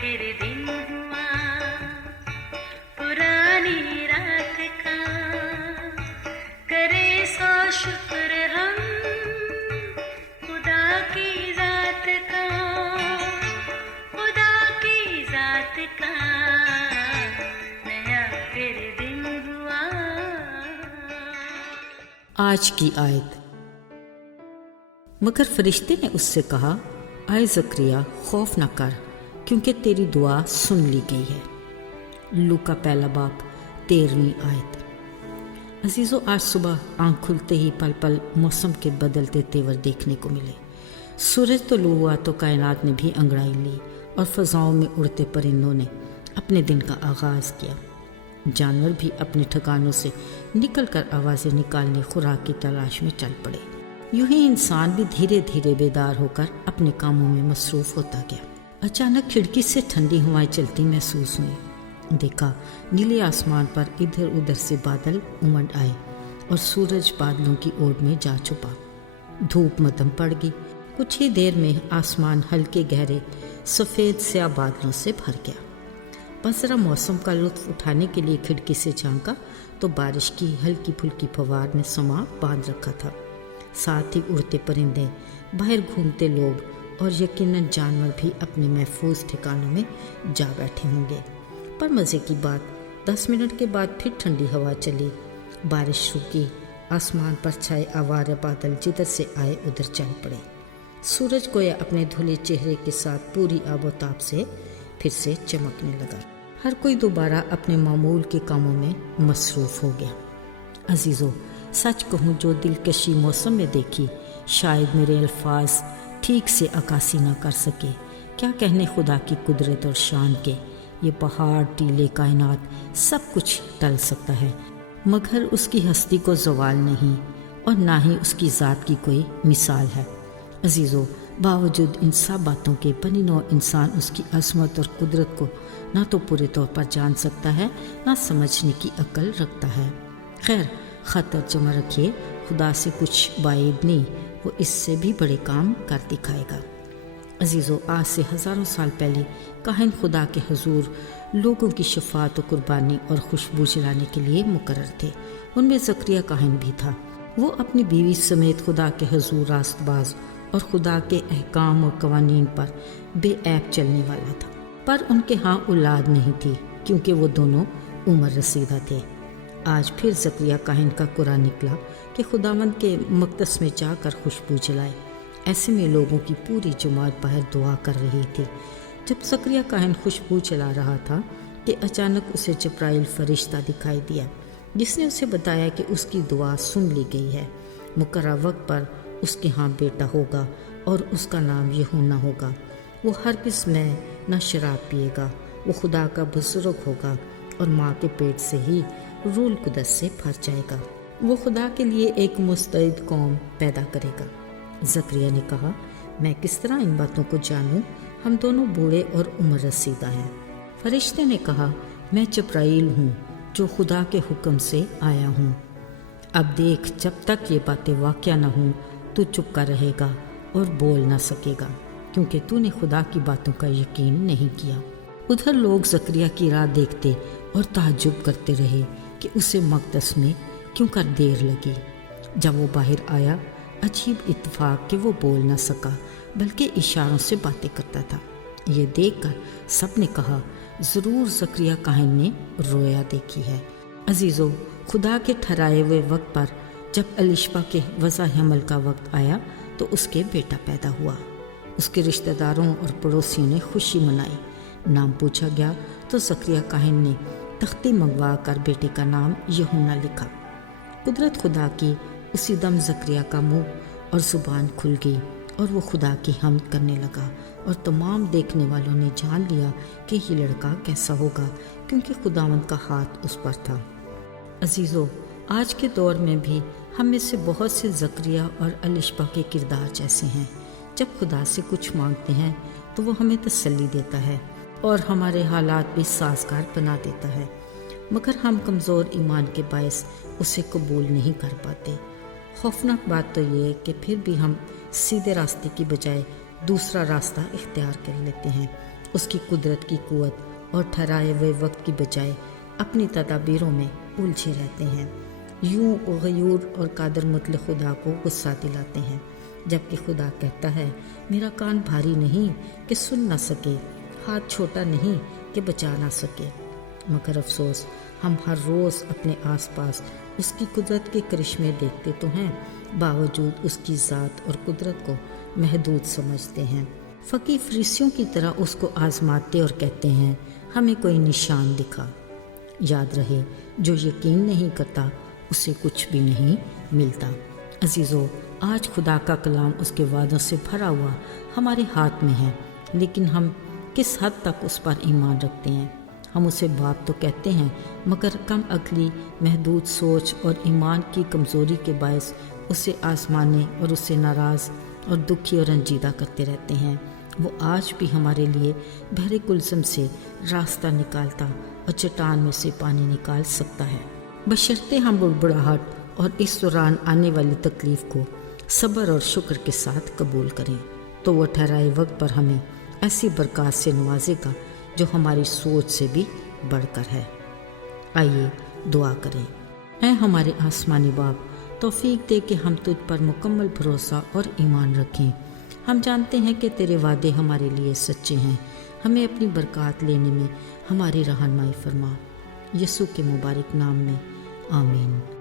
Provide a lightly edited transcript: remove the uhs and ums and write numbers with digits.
फिर दिन हुआ पुरानी रात का, करे सौ शुक्र हम खुदा की जात का, खुदा की जात का, नया फिर दिन हुआ। आज की आयत। मगर फरिश्ते ने उससे कहा, आए ज़करिया खौफ न कर, क्योंकि तेरी दुआ सुन ली गई है। लूका पहला बाब 13वीं आयत। अजीज़ों, आज सुबह आँख खुलते ही पल पल मौसम के बदलते तेवर देखने को मिले। सूरज तुलू हुआ तो कायनात ने भी अंगड़ाई ली और फ़ज़ाओं में उड़ते परिंदों ने अपने दिन का आगाज़ किया। जानवर भी अपने ठिकानों से निकलकर आवाज़ें निकालने खुराक की तलाश में चल पड़े। यूं ही इंसान भी धीरे धीरे बेदार होकर अपने कामों में मसरूफ़ होता गया। अचानक खिड़की से ठंडी हवाएं चलती महसूस हुई। देखा, नीले आसमान पर इधर उधर से बादल उमड़ आए और सूरज बादलों की ओर में जा छुपा। धूप मध्यम पड़ गई। कुछ ही देर में आसमान हल्के गहरे सफ़ेद स्याह बादलों से भर गया। बस जरा मौसम का लुत्फ़ उठाने के लिए खिड़की से झांका तो बारिश की हल्की फुल्की फवार ने समा बांध रखा था। साथ ही उड़ते परिंदे, बाहर घूमते लोग और यकीनन जानवर भी अपने महफूज ठिकानों में जा बैठे होंगे। पर मज़े की बात, 10 मिनट के बाद फिर ठंडी हवा चली, बारिश रुकी, आसमान पर छाए आवारा बादल जिधर से आए उधर चल पड़े। सूरज गोया अपने धुले चेहरे के साथ पूरी आबोताब से फिर से चमकने लगा। हर कोई दोबारा अपने मामूल के कामों में मसरूफ़ हो गया। अजीज़ों, सच कहूँ, जो दिलकशी मौसम में देखी शायद मेरे अल्फाज ठीक से अक्कासी न कर सके। क्या कहने खुदा की कुदरत और शान के। ये पहाड़, टीले, कायनात सब कुछ टल सकता है, मगर उसकी हस्ती को ज़वाल नहीं और ना ही उसकी ज़ात की कोई मिसाल है। अजीज़ों, बावजूद इन सब बातों के बनी नौ इंसान उसकी अज़मत और कुदरत को ना तो पूरे तौर पर जान सकता है, ना समझने की अक्ल रखता है। खैर, ख़तर जमा रखिए, खुदा से कुछ बाइद नहीं, वो इससे भी बड़े काम कर दिखाएगा। अजीज़ों, आज से हज़ारों साल पहले काहिन खुदा के हुजूर लोगों की शफ़ाअत और कुर्बानी और खुशबू जलाने के लिए मुकर्रर थे। उनमें ज़करिया काहिन भी था। वो अपनी बीवी समेत खुदा के हुजूर रास्तबाज और खुदा के अहकाम और कवानीन पर बेऐब चलने वाला था। पर उनके यहाँ औलाद नहीं थी, क्योंकि वो दोनों उम्र रसीदा थे। आज फिर ज़करिया काहिन का कुरान निकला कि खुदावंद के मक़दस में जाकर खुशबू जलाए। ऐसे में लोगों की पूरी जमात बाहर दुआ कर रही थी। जब ज़करिया काहिन खुशबू जला रहा था कि अचानक उसे जिब्राइल फरिश्ता दिखाई दिया, जिसने उसे बताया कि उसकी दुआ सुन ली गई है। मुकर्रर वक्त पर उसके यहाँ बेटा होगा और उसका नाम यूहन्ना होगा। वो हरगिज़ में न शराब पिएगा। वो खुदा का बुज़ुर्ग होगा और माँ के पेट से ही रूल कुदस से भर जाएगा। वो खुदा के लिए एक मुस्तैद कौम पैदा करेगा। ज़करिया ने कहा, मैं किस तरह इन बातों को जानूं? हम दोनों बूढ़े और उम्र रसीदा हैं। फरिश्ते ने कहा, मैं जिब्राइल हूँ जो खुदा के हुक्म से आया हूँ। अब देख, जब तक ये बातें वाक़या न हों तू चुप कर रहेगा और बोल ना सकेगा, क्योंकि तूने खुदा की बातों का यकीन नहीं किया। उधर लोग ज़करिया की राह देखते और ताज्जुब करते रहे कि उसे मक़दस में क्यों कर देर लगी। जब वो बाहर आया, अजीब इत्तेफाक कि वो बोल ना सका, बल्कि इशारों से बातें करता था। ये देखकर सब ने कहा, ज़रूर ज़करिया काहिन ने रोया देखी है। अजीज़ों, खुदा के ठहराए हुए वक्त पर जब एलिशबा के वज़ा हमल का वक्त आया तो उसके बेटा पैदा हुआ। उसके रिश्तेदारों और पड़ोसियों ने खुशी मनाई। नाम पूछा गया तो ज़करिया काहिन ने तख्ती मंगवा कर बेटे का नाम यूहन्ना लिखा। कुदरत खुदा की, उसी दम ज़करिया का मुंह और ज़ुबान खुल गई और वो खुदा की हम्द करने लगा, और तमाम देखने वालों ने जान लिया कि ये लड़का कैसा होगा, क्योंकि खुदावंद का हाथ उस पर था। अजीज़ों, आज के दौर में भी हम में से बहुत से ज़करिया और एलिशबा के किरदार जैसे हैं। जब खुदा से कुछ मांगते हैं तो वो हमें तसल्ली देता है और हमारे हालात भी साजगार बना देता है, मगर हम कमज़ोर ईमान के बायस उसे कबूल नहीं कर पाते। खौफनाक बात तो ये है कि फिर भी हम सीधे रास्ते की बजाय दूसरा रास्ता इख्तियार कर लेते हैं اس کی قدرت کی قوت اور ٹھہرائے ہوئے وقت کی بجائے اپنی تدابیروں میں الجھے رہتے ہیں، یوں غیور اور قادر مطلق خدا کو غصہ دلاتے ہیں، جبکہ خدا کہتا ہے میرا کان بھاری نہیں کہ سن نہ سکے، ہاتھ چھوٹا نہیں کہ بچا نہ سکے۔ مگر افسوس ہم ہر روز اپنے آس پاس اس کی قدرت کے کرشمے دیکھتے تو ہیں، باوجود اس کی ذات اور قدرت کو محدود سمجھتے ہیں۔ فقیہ فریسیوں کی طرح اس کو آزماتے اور کہتے ہیں ہمیں کوئی نشان دکھا۔ یاد رہے جو یقین نہیں کرتا اسے کچھ بھی نہیں ملتا۔ عزیزو، آج خدا کا کلام اس کے وعدوں سے بھرا ہوا ہمارے ہاتھ میں ہے، لیکن ہم کس حد تک اس پر ایمان رکھتے ہیں؟ ہم اسے بات تو کہتے ہیں مگر کم عقلی، محدود سوچ اور ایمان کی کمزوری کے باعث اسے آزمانے اور اسے ناراض اور دکھی اور رنجیدہ کرتے رہتے ہیں۔ وہ آج بھی ہمارے لیے بحر کلثم سے راستہ نکالتا اور چٹان میں سے پانی نکال سکتا ہے، بشرطے ہم بڑبڑاہٹ اور اس دوران آنے والی تکلیف کو صبر اور شکر کے ساتھ قبول کریں، تو وہ ٹھہرائے وقت پر ہمیں ایسی برکات سے نوازے گا جو ہماری سوچ سے بھی بڑھ کر ہے۔ آئیے دعا کریں۔ اے ہمارے آسمانی باپ، توفیق دے کہ ہم تجھ پر مکمل بھروسہ اور ایمان رکھیں۔ ہم جانتے ہیں کہ تیرے وعدے ہمارے لیے سچے ہیں، ہمیں اپنی برکات لینے میں ہماری رہنمائی فرما۔ یسوع کے مبارک نام میں آمین۔